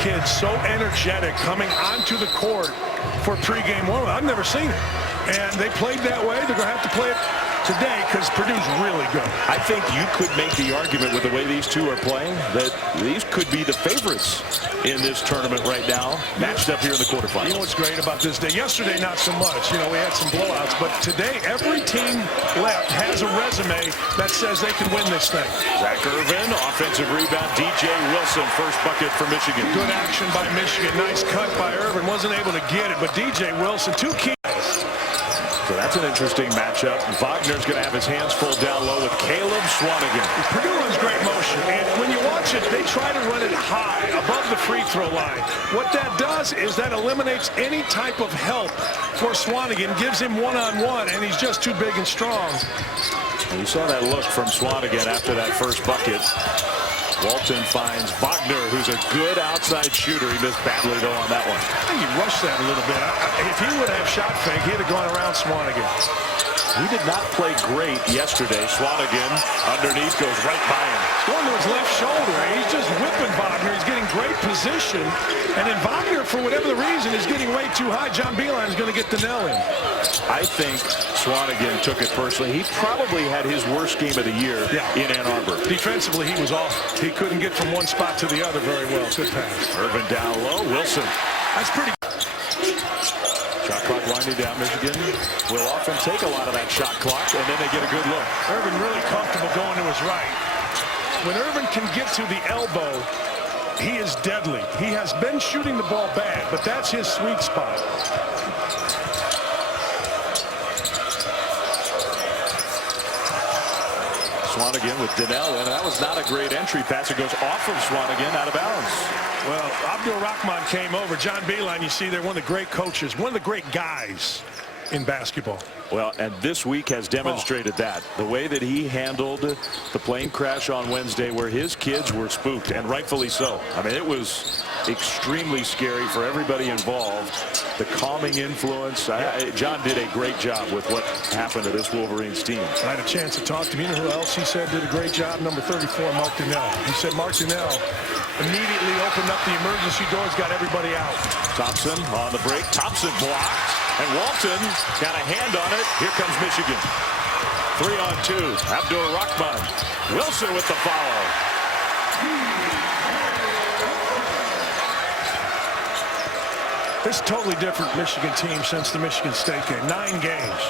kids so energetic coming onto the court for pregame warm-up. I've never seen it. And they played that way. They're going to have to play it today because Purdue's really good. I think you could make the argument with the way these two are playing that these could be the favorites in this tournament right now, matched up here in the quarterfinals. You know what's great about this day? Yesterday, not so much. You know, we had some blowouts. But today, every team left has a resume that says they can win this thing. Zach Irvin, offensive rebound. DJ Wilson, first bucket for Michigan. Good action by Michigan. Nice cut by Irvin. Wasn't able to get it. But DJ Wilson, 2 keys. So that's an interesting matchup. Wagner's going to have his hands full down low with Caleb Swanigan. Purdue runs great motion, and when you watch it, they try to run it high above the free throw line. What that does is that eliminates any type of help for Swanigan, gives him one-on-one, and he's just too big and strong. And you saw that look from Swanigan after that first bucket. Walton finds Wagner, who's a good outside shooter. He missed badly, though, on that one. I think he rushed that a little bit. If he would have shot fake, he'd have gone around Swanigan. He did not play great yesterday. Swanigan underneath goes right by him. He's going to his left shoulder. He's just whipping Wagner. He's getting great position. And then Wagner, for whatever the reason, is getting way too high. John Beilein is going to get the nail in. I think Swanigan took it personally. He probably had his worst game of the year in Ann Arbor. Defensively, he was awful. He couldn't get from one spot to the other very well. Good pass. Irvin down low. Wilson. That's pretty. Shot clock winding down. Michigan will often take a lot of that shot clock, and then they get a good look. Irvin really comfortable going to his right. When Irvin can get to the elbow, he is deadly. He has been shooting the ball bad, but that's his sweet spot. Swanigan with Donnell, and that was not a great entry pass. It goes off of Swanigan, out of bounds. Well, Abdul-Rahman came over. John Beilein, you see, they're one of the great coaches, one of the great guys in basketball. Well, and this week has demonstrated that. The way that he handled the plane crash on Wednesday where his kids were spooked, and rightfully so. I mean, it was extremely scary for everybody involved. The calming influence. John did a great job with what happened to this Wolverines team. I had a chance to talk to him. You know who else he said did a great job? Number 34, Mark Donnell. He said Mark Donnell immediately opened up the emergency doors, got everybody out. Thompson on the break. Thompson blocked. And Walton got a hand on it. Here comes Michigan. 3-on-2. Abdul-Rahman. Wilson with the foul. This is a totally different Michigan team since the Michigan State game. 9 games.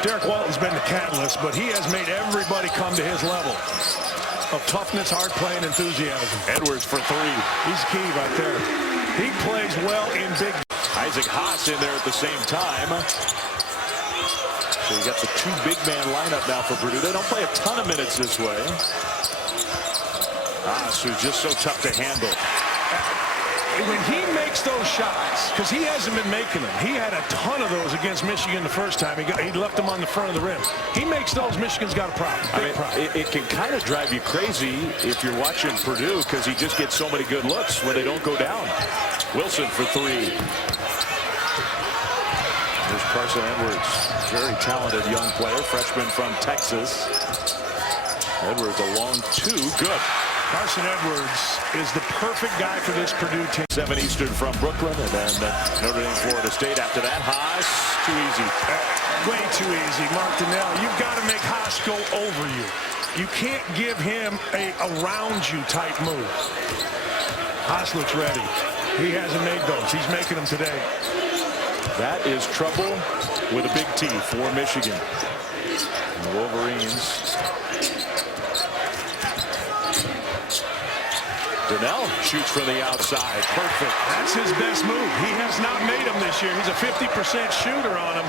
Derek Walton's been the catalyst, but he has made everybody come to his level of toughness, hard play, and enthusiasm. Edwards for 3. He's key right there. He plays well in big. Isaac Haas in there at the same time. So you got the 2 big man lineup now for Purdue. They don't play a ton of minutes this way. Haas, who's just so tough to handle. When he makes those shots, because he hasn't been making them. He had a ton of those against Michigan the first time. He left them on the front of the rim. He makes those, Michigan's got a problem. Big problem. It can kind of drive you crazy if you're watching Purdue because he just gets so many good looks when they don't go down. Wilson for 3. There's Carson Edwards, very talented young player, freshman from Texas. Edwards a long 2, good. Carson Edwards is the perfect guy for this Purdue team. 7 Eastern from Brooklyn, and then Notre Dame, Florida State after that. Haas, too easy. Way too easy, Mark Donnell. You've got to make Haas go over you. You can't give him a around-you type move. Haas looks ready. He hasn't made those. He's making them today. That is trouble with a big T for Michigan. And the Wolverines. Donnell shoots from the outside. Perfect. That's his best move. He has not made them this year. He's a 50% shooter on them.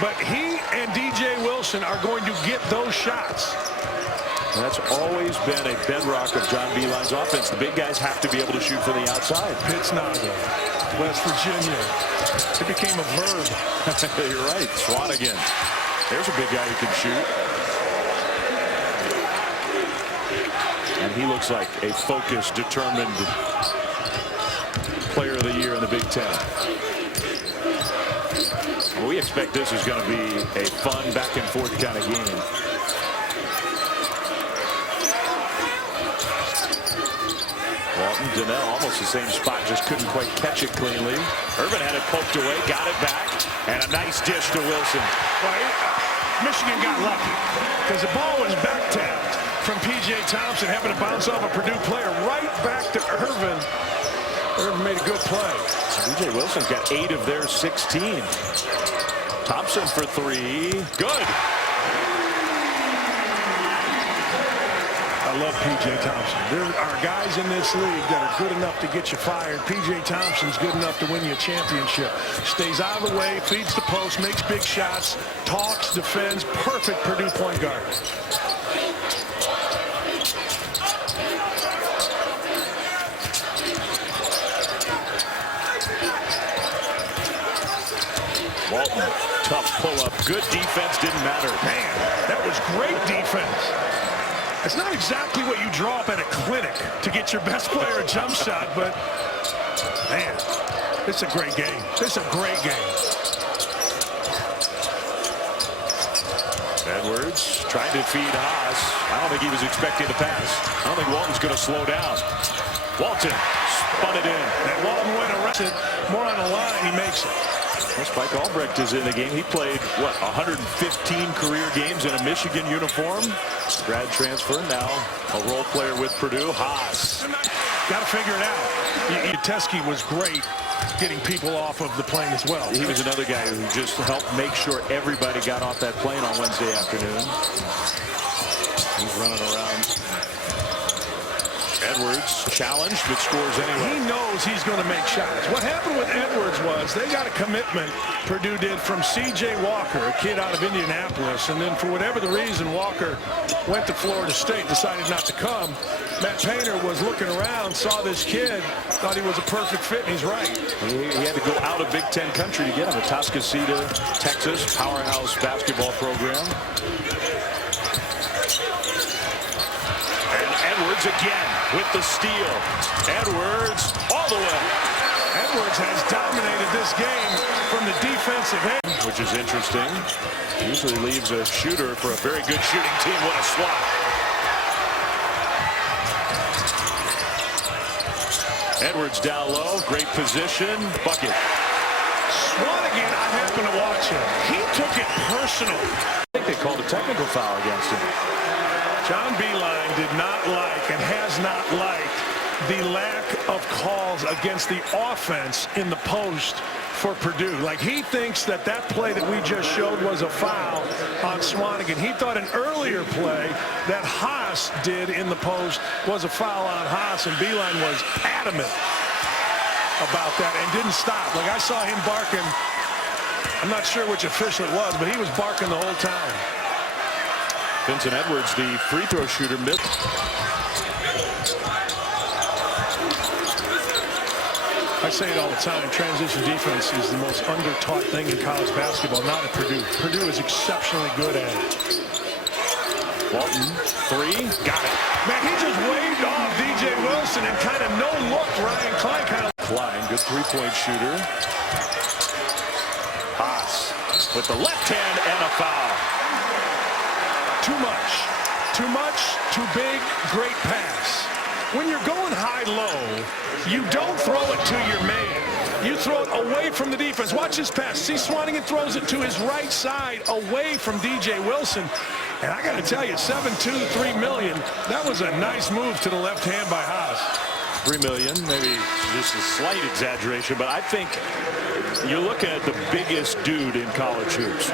But he and DJ Wilson are going to get those shots. That's always been a bedrock of John Beilein's offense. The big guys have to be able to shoot from the outside. Pittsburgh, West Virginia. It became a verb. You're right. Swanigan. There's a big guy who can shoot. And he looks like a focused, determined player of the year in the Big Ten. Well, we expect this is going to be a fun back-and-forth kind of game. Walton Walton, Donnell, almost the same spot, just couldn't quite catch it cleanly. Irvin had it poked away, got it back, and a nice dish to Wilson. Well, Michigan got lucky because the ball was back tapped from P.J. Thompson, having to bounce off a Purdue player right back to Irvin. Irvin made a good play. P.J. Wilson's got 8 of their 16. Thompson for 3. Good. I love P.J. Thompson. There are guys in this league that are good enough to get you fired. P.J. Thompson's good enough to win you a championship. Stays out of the way, feeds the post, makes big shots, talks, defends. Perfect Purdue point guard. Walton, tough pull-up. Good defense, didn't matter. Man, that was great defense. It's not exactly what you draw up at a clinic to get your best player a jump shot, but, man, it's a great game. It's a great game. Edwards trying to feed Haas. I don't think he was expecting to pass. I don't think Walton's going to slow down. Walton spun it in. And Walton went arrested. More on the line, he makes it. Well, Spike Albrecht is in the game. He played, what, 115 career games in a Michigan uniform. Grad transfer, now a role player with Purdue. Haas. Got to figure it out. Uteski was great getting people off of the plane as well. He was another guy who just helped make sure everybody got off that plane on Wednesday afternoon. He's running around. Edwards challenged, but scores anyway. He knows he's going to make shots. What happened with Edwards was they got a commitment, Purdue did, from C.J. Walker, a kid out of Indianapolis. And then for whatever the reason, Walker went to Florida State, decided not to come. Matt Painter was looking around, saw this kid, thought he was a perfect fit, and he's right. He had to go out of Big Ten country to get him. A Atascocita, Texas, powerhouse basketball program. Edwards again with the steal. Edwards all the way. Edwards has dominated this game from the defensive end. Which is interesting. Usually leaves a shooter for a very good shooting team. What a swat. Edwards down low. Great position. Bucket. Swanigan, I happen to watch him. He took it personal. I think they called a technical foul against him. John Beilein did not like and has not liked the lack of calls against the offense in the post for Purdue. Like, he thinks that that play that we just showed was a foul on Swanigan. He thought an earlier play that Haas did in the post was a foul on Haas, and Beilein was adamant about that and didn't stop. Like, I saw him barking. I'm not sure which official it was, but he was barking the whole time. Vincent Edwards, the free throw shooter, missed. I say it all the time, transition defense is the most under-taught thing in college basketball, not at Purdue. Purdue is exceptionally good at it. Walton, 3, got it. Man, he just waved off DJ Wilson and kind of no-looked Ryan Klein. Klein, good three-point shooter. Haas with the left hand and a foul. Too much, too big, great pass. When you're going high-low, you don't throw it to your man. You throw it away from the defense. Watch his pass. See, Swanigan throws it to his right side away from DJ Wilson. And I got to tell you, 7-2, $3 million, that was a nice move to the left hand by Haas. $3 million, maybe just a slight exaggeration, but I think you're looking at the biggest dude in college hoops.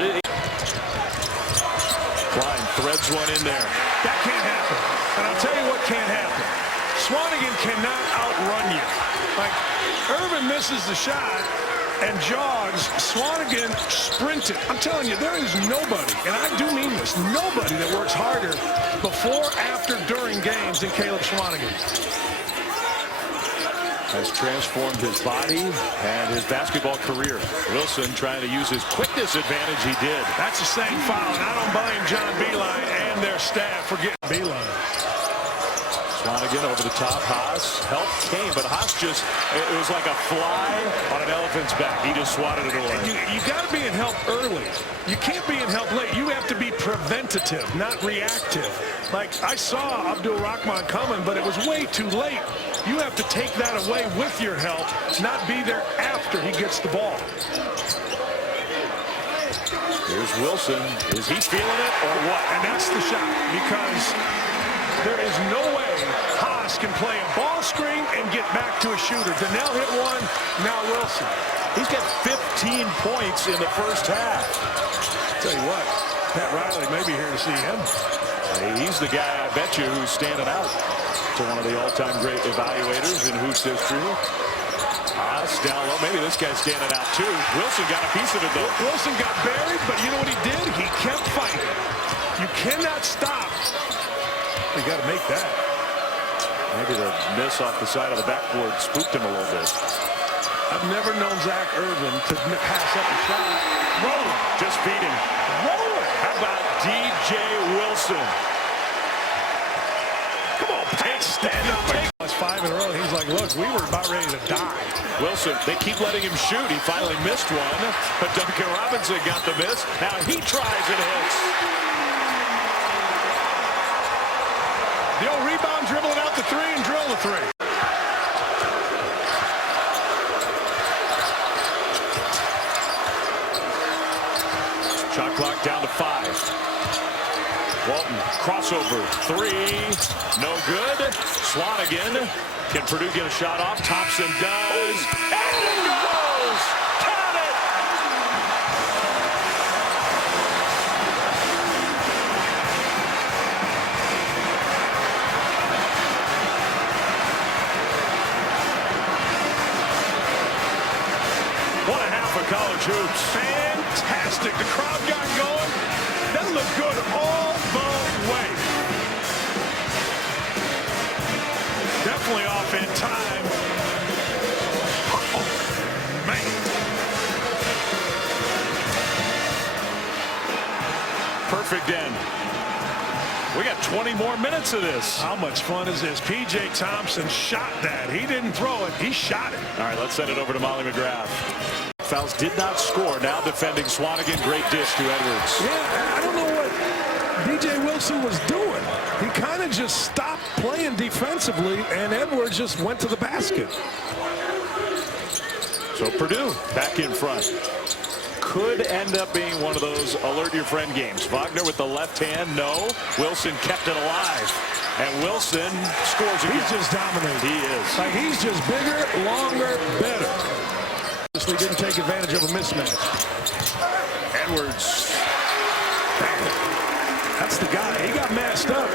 Klein threads one in there. That can't happen. And I'll tell you what can't happen. Swanigan cannot outrun you. Like, Irvin misses the shot and jogs. Swanigan sprinted. I'm telling you, there is nobody, and I do mean this, nobody that works harder before, after, during games than Caleb Swanigan. Has transformed his body and his basketball career. Wilson trying to use his quickness advantage. He did. That's the same foul, and I don't blame John Beilein and their staff for getting Beilein. Swanigan over the top. Haas. Help came, but Haas just, it was like a fly on an elephant's back. He just swatted it away. You got to be in help early. You can't be in help late. You have to be preventative, not reactive. Like, I saw Abdul Rahman coming, but it was way too late. You have to take that away with your help, not be there after he gets the ball. Here's Wilson. Is he feeling it or what? And that's the shot, because there is no way Haas can play a ball screen and get back to a shooter. Donnell hit one, now Wilson. He's got 15 points in the first half. Tell you what, Pat Riley may be here to see him. He's the guy, I bet you, who's standing out to one of the all-time great evaluators in hoops history. Haas down low. Maybe this guy's standing out too. Wilson got a piece of it though. Wilson got buried, but you know what he did? He kept fighting. You cannot stop. You got to make that. Maybe the miss off the side of the backboard spooked him a little bit. I've never known Zach Irvin to pass up a shot. Rolling. Just beat him. Rolling. How about DJ Wilson? Come on, Pat, stand up. That's 5 in a row. He's like, look, we were about ready to die. Wilson, they keep letting him shoot. He finally missed one, but Duncan Robinson got the miss. Now he tries and hits. The old rebound, dribbling out the three and drill the three. Shot clock down to 5. Walton, crossover, 3, no good. Swanigan, can Purdue get a shot off? Thompson does, and it goes! Count it! What a half of college hoops. Fantastic. The crowd got going. That looked good all the way. Definitely off in time. Oh, man. Perfect end. We got 20 more minutes of this. How much fun is this? P.J. Thompson shot that. He didn't throw it. He shot it. All right, let's send it over to Molly McGrath. Fouls did not score. Now defending Swanigan. Great dish to Edwards. Yeah, I don't know what D.J. Wilson was doing. He kind of just stopped playing defensively, and Edwards just went to the basket. So Purdue back in front. Could end up being one of those alert your friend games. Wagner with the left hand, no. Wilson kept it alive. And Wilson scores again. He's just dominating. He is. Like, he's just bigger, longer, better. He didn't take advantage of a mismatch. Edwards. That's the guy. He got masked up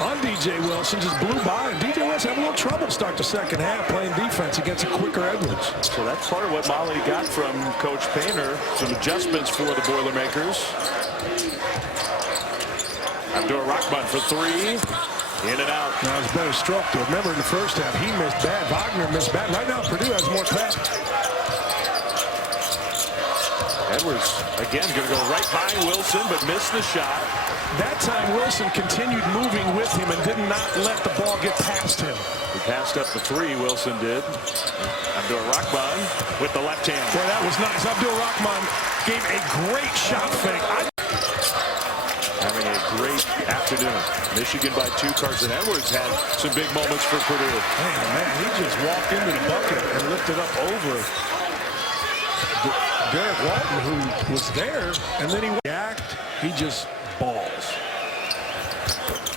on D.J. Wilson, just blew by. And D.J. Wilson had a little trouble to start the second half playing defense against a quicker Edwards. So that's part of what Molly got from Coach Painter. Some adjustments for the Boilermakers. Abdul Rahman for 3. In and out. Now it's better stroke, though. Remember in the first half, he missed bad. Wagner missed bad. Right now, Purdue has more pass. Edwards, again, going to go right by Wilson, but missed the shot. That time, Wilson continued moving with him and did not let the ball get past him. He passed up the 3, Wilson did. Abdul Rahman with the left hand. Boy, that was nice. Abdul Rahman gave a great shot fake. Having a great afternoon. Michigan by 2. Carson Edwards had some big moments for Purdue. Man, he just walked into the bucket and lifted up over Derek Walton, who was there, and then he just balls.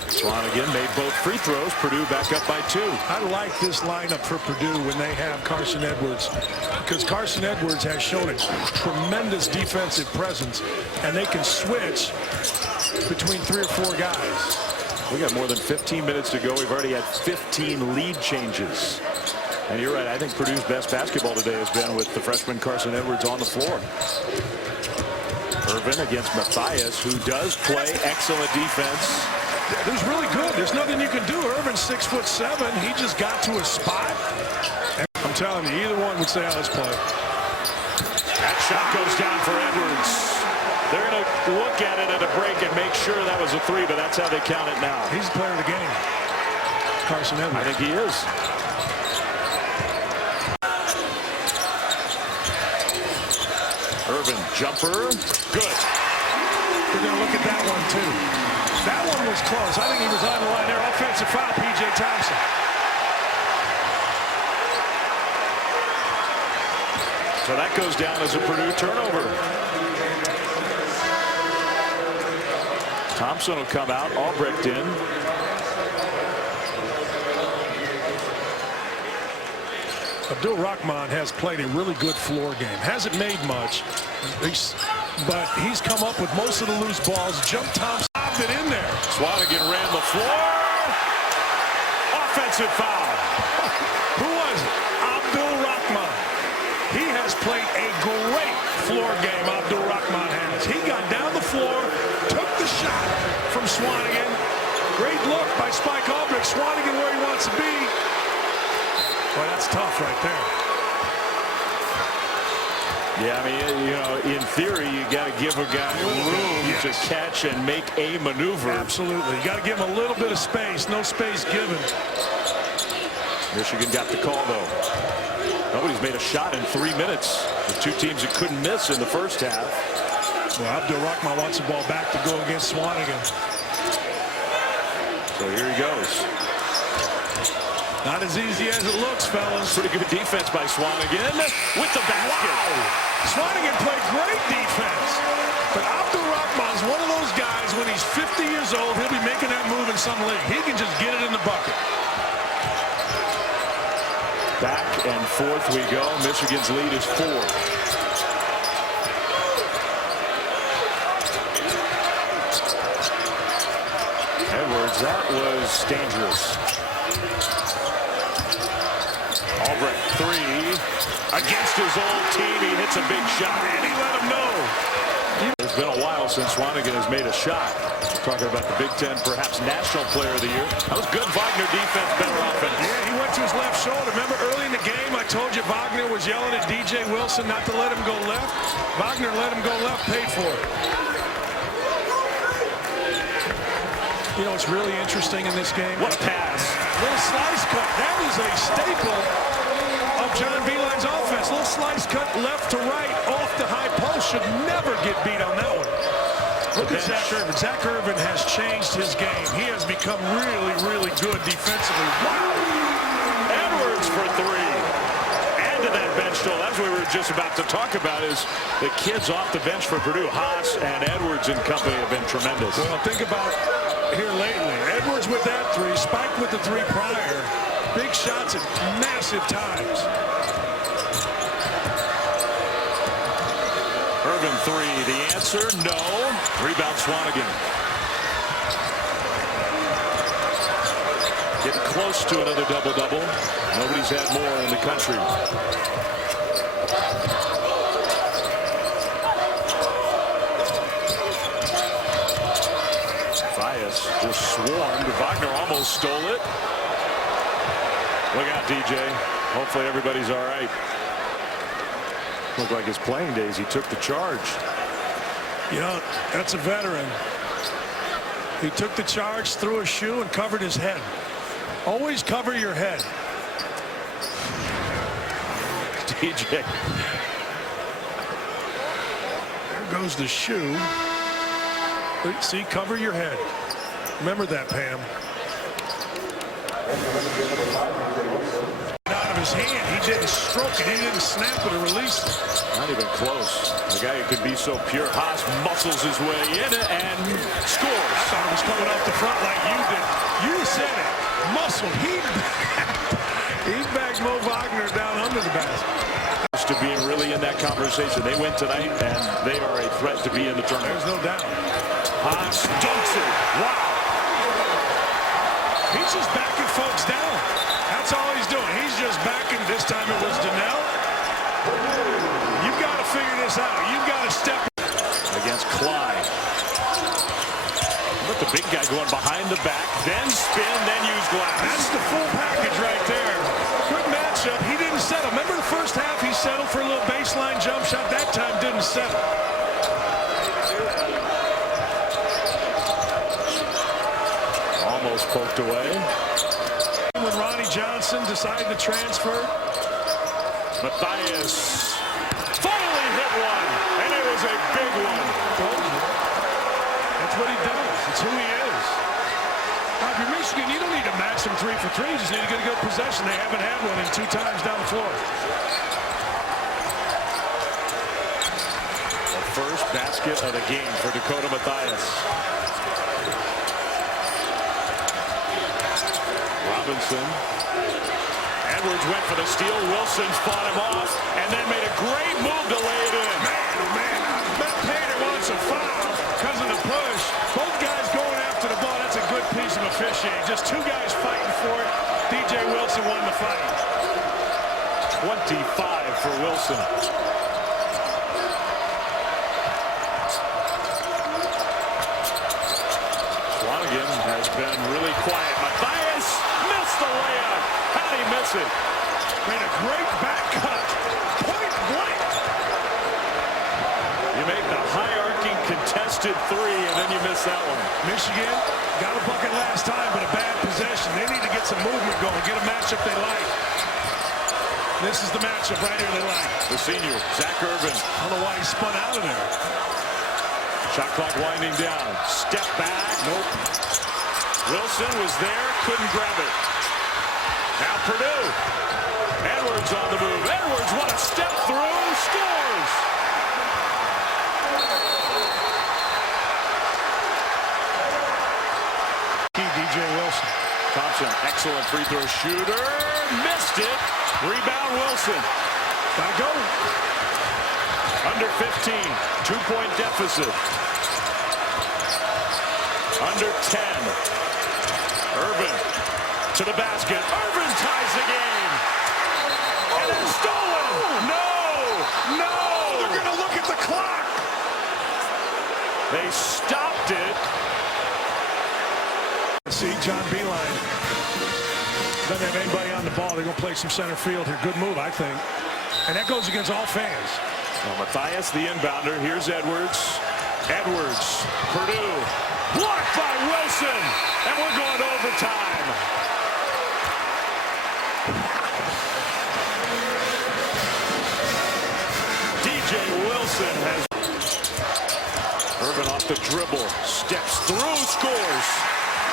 Swanigan made both free throws. Purdue back up by 2. I like this lineup for Purdue when they have Carson Edwards, because Carson Edwards has shown a tremendous defensive presence, and they can switch between 3 or 4 guys. We got more than 15 minutes to go. We've already had 15 lead changes. And you're right, I think Purdue's best basketball today has been with the freshman Carson Edwards on the floor. Irvin against Matthias, who does play excellent defense. There's really good. There's nothing you can do. Irvin's 6'7". He just got to a spot. I'm telling you, either one would say, oh, let's play. That shot goes down for Edwards. They're going to look at it at a break and make sure that was a 3, but that's how they count it now. He's the player of the game. Carson Edwards. I think he is. Irvin jumper. Good. We're going to look at that one, too. That one was close. I think he was on the line there. Offensive foul, P.J. Thompson. So that goes down as a Purdue turnover. Thompson will come out. Albrecht in. Abdul-Rahman has played a really good floor game. Hasn't made much, but he's come up with most of the loose balls. Jump Thompson popped it in there. Swanigan ran the floor. Offensive foul. Who was it? Abdul-Rahman. He has played a great floor game, Abdul-Rahman has. He got down the floor, took the shot from Swanigan. Great look by Spike Albrecht. Swanigan where he wants to be. Boy, that's tough right there. Yeah, I mean, you know, in theory, you got to give a guy room to catch and make a maneuver. Absolutely. You got to give him a little bit of space. No space given. Michigan got the call, though. Nobody's made a shot in 3 minutes. The two teams that couldn't miss in the first half. Well, Abdul-Rahman wants the ball back to go against Swanigan. So here he goes. Not as easy as it looks, fellas. Pretty good defense by Swanigan with the basket. Wow. Swanigan played great defense. But Abdul-Rahman's one of those guys, when he's 50 years old, he'll be making that move in some league. He can just get it in the bucket. Back and forth we go. Michigan's lead is 4. Edwards, that was dangerous. Albrecht, 3. Against his old team, he hits a big shot, and he let him know. It's been a while since Swanigan has made a shot. Talking about the Big Ten, perhaps National Player of the Year. That was good Wagner defense, better offense. Yeah, he went to his left shoulder. Remember early in the game, I told you Wagner was yelling at DJ Wilson not to let him go left. Wagner let him go left, paid for it. You know what's really interesting in this game? What a pass. Little slice cut. That is a staple of John Beilein's offense. Little slice cut left to right off the high post. Should never get beat on that one. Look at Zach Irvin. Zach Irvin has changed his game. He has become really, really good defensively. Wow. Edwards for 3. And to that bench total. That's what we were just about to talk about, is the kids off the bench for Purdue. Haas and Edwards and company have been tremendous. Well, think about here lately. Edwards with that 3. Spike with the 3 prior. Big shots at massive times. Irvin 3. The answer, no. Rebound Swanigan. Getting close to another double-double. Nobody's had more in the country. Bias just swarmed. Wagner almost stole it. Look out, DJ. Hopefully everybody's all right. Looked like his playing days. He took the charge. You know, that's a veteran. He took the charge, threw a shoe, and covered his head. Always cover your head. DJ. There goes the shoe. See, cover your head. Remember that, Pam. Out of his hand. He didn't stroke it. He didn't snap it or release it. Not even close. The guy who could be so pure. Haas muscles his way in and scores. I thought it was coming off the front like you did. You said it. Muscle. He bagged Mo Wagner down under the basket. To being really in that conversation. They win tonight, and they are a threat to be in the tournament. There's no doubt. Haas dunks it. Wow. He's just backing folks down. That's all he's doing. He's just backing. This time it was Donnell. You've got to figure this out. You've got to step against Clyde. But the big guy going behind the back, then spin, then use glass. That's the full package right there. Good matchup. He didn't settle. Remember the first half, he settled for a little baseline jump shot. That time didn't settle. Almost poked away. Johnson decided to transfer. Matthias finally hit one, and it was a big one. That's what he does. It's who he is. Now, if you're Michigan, you don't need to match them 3 for 3. You just need to get a good possession. They haven't had one in 2 times down the floor. The first basket of the game for Dakota Matthias. Robinson. Edwards went for the steal. Wilson fought him off and then made a great move to lay it in. Man, oh man, Matt Painter wants a foul because of the push. Both guys going after the ball. That's a good piece of officiating. Just 2 guys fighting for it. DJ Wilson won the fight. 25 for Wilson. Swanigan has been really quiet. Matthias missed the layup. How'd he miss it? Made a great back cut. Point blank. You make the high-arcing contested 3, and then you miss that one. Michigan got a bucket last time, but a bad possession. They need to get some movement going, get a matchup they like. This is the matchup right here they like. The senior, Zach Irvin. I don't know why he spun out of there. Shot clock winding down. Step back. Nope. Wilson was there, couldn't grab it. Now Purdue. Edwards on the move. Edwards, what a step through. Scores. DJ Wilson. Thompson, excellent free throw shooter. Missed it. Rebound Wilson. Gotta go. Under 15. 2-point deficit. Under 10. Irvin to the basket. Irvin ties the game. And it's stolen. No. No. They're going to look at the clock. They stopped it. See, John Beeline doesn't have anybody on the ball. They're going to play some center field here. Good move, I think. And that goes against all fans. Well, Matthias, the inbounder. Here's Edwards. Edwards. Purdue. Blocked by Wilson. And we're going to overtime. DJ Wilson has... Irvin off the dribble. Steps through. Scores.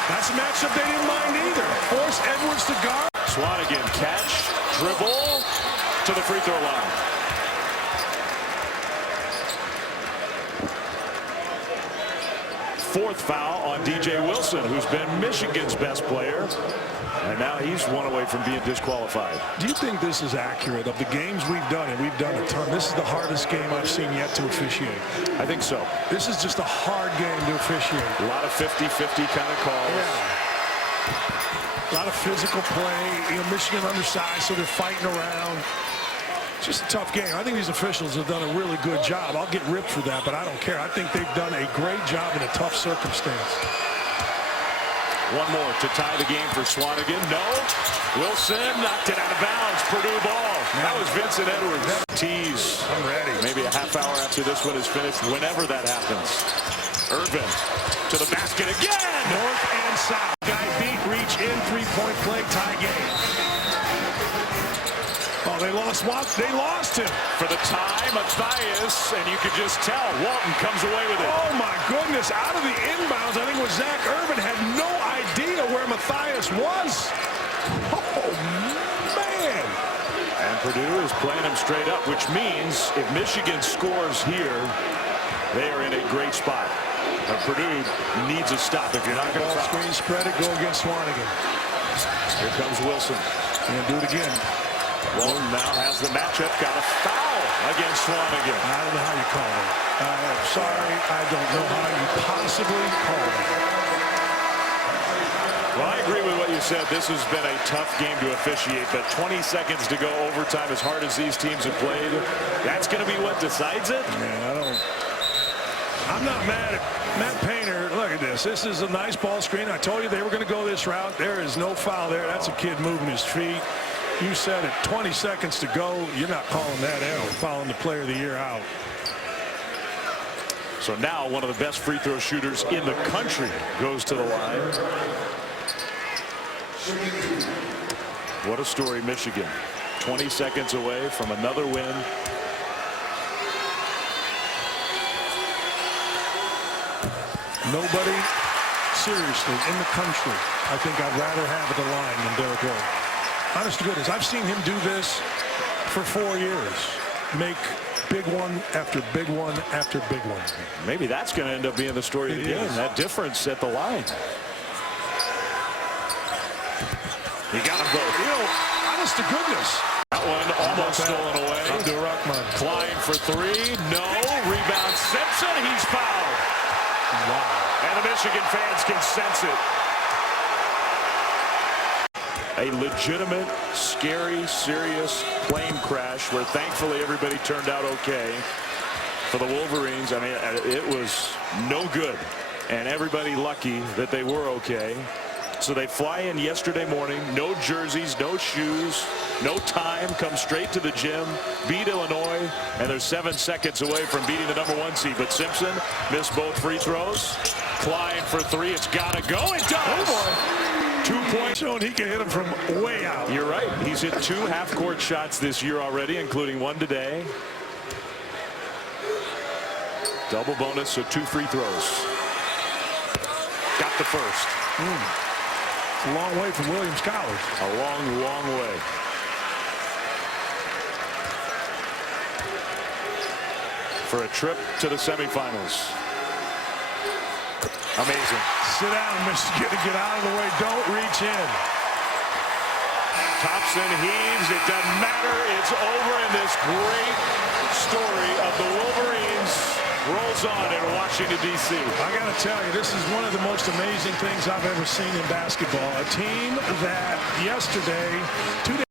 That's a matchup they didn't mind either. Force Edwards to guard. Swanigan catch, dribble to the free throw line. Fourth foul on DJ Wilson, who's been Michigan's best player. And now he's 1 away from being disqualified. Do you think this is accurate? Of the games we've done, and we've done a ton, this is the hardest game I've seen yet to officiate. I think so. This is just a hard game to officiate. A lot of 50-50 kind of calls. Yeah. A lot of physical play. You know, Michigan undersized, so they're fighting around. It's just a tough game. I think these officials have done a really good job. I'll get ripped for that, but I don't care. I think they've done a great job in a tough circumstance. One more to tie the game for Swanigan. No. Wilson knocked it out of bounds. Purdue ball. That was Vincent Edwards. Tease. I'm ready. Maybe a half hour after this one is finished, whenever that happens. Irvin to the basket again. North and south. Guy beat, reach in, 3-point play, tie game. Oh, they lost what? They lost him. For the tie, Matthias, and you could just tell Walton comes away with it. Oh, my goodness. Out of the inbounds, I think it was Zach Irvin, had no idea where Matthias was. Oh, man. And Purdue is playing him straight up, which means if Michigan scores here, they are in a great spot. But Purdue needs a stop if you're not going to foul. Screen spread it, go against Swanigan. Here comes Wilson. And do it again. Walton now has the matchup, got a foul against Swanigan. I don't know how you call it. I'm sorry, I don't know how you possibly call it. Well, I agree with what you said. This has been a tough game to officiate, but 20 seconds to go overtime, as hard as these teams have played, that's going to be what decides it? Man, I'm not mad at Matt Painter. Look at this. This is a nice ball screen. I told you they were going to go this route. There is no foul there. That's a kid moving his feet. You said it, 20 seconds to go. You're not calling that out, fouling the player of the year out. So now one of the best free throw shooters in the country goes to the line. What a story, Michigan. 20 seconds away from another win. Nobody seriously in the country, I think I'd rather have at the line than Derek White. Honest to goodness, I've seen him do this for 4 years. Make big one after big one after big one. Maybe that's going to end up being the story of the game. That difference at the line. He got them both. You know, honest to goodness. That one almost stolen away. Abdul-Rahman. Klein for three. No. Rebound Simpson. He's fouled. Wow. And the Michigan fans can sense it. A legitimate, scary, serious plane crash where thankfully everybody turned out okay. For the Wolverines, I mean, it was no good. And everybody lucky that they were okay. So they fly in yesterday morning, no jerseys, no shoes, no time, come straight to the gym, beat Illinois, and they're 7 seconds away from beating the #1 seed. But Simpson missed both free throws. Klein for three, it's gotta go, it does! Oh boy. 2 points, showing he can hit them from way out. You're right, he's hit 2 half-court shots this year already, including one today. Double bonus, so 2 free throws. Got the first. A long way from Williams College. A long, long way. For a trip to the semifinals. Amazing. Sit down, Michigan, to get out of the way. Don't reach in. Thompson heaves. It doesn't matter. It's over, and this great story of the Wolverines rolls on in Washington, D.C. I got to tell you, this is one of the most amazing things I've ever seen in basketball. A team that yesterday, 2 days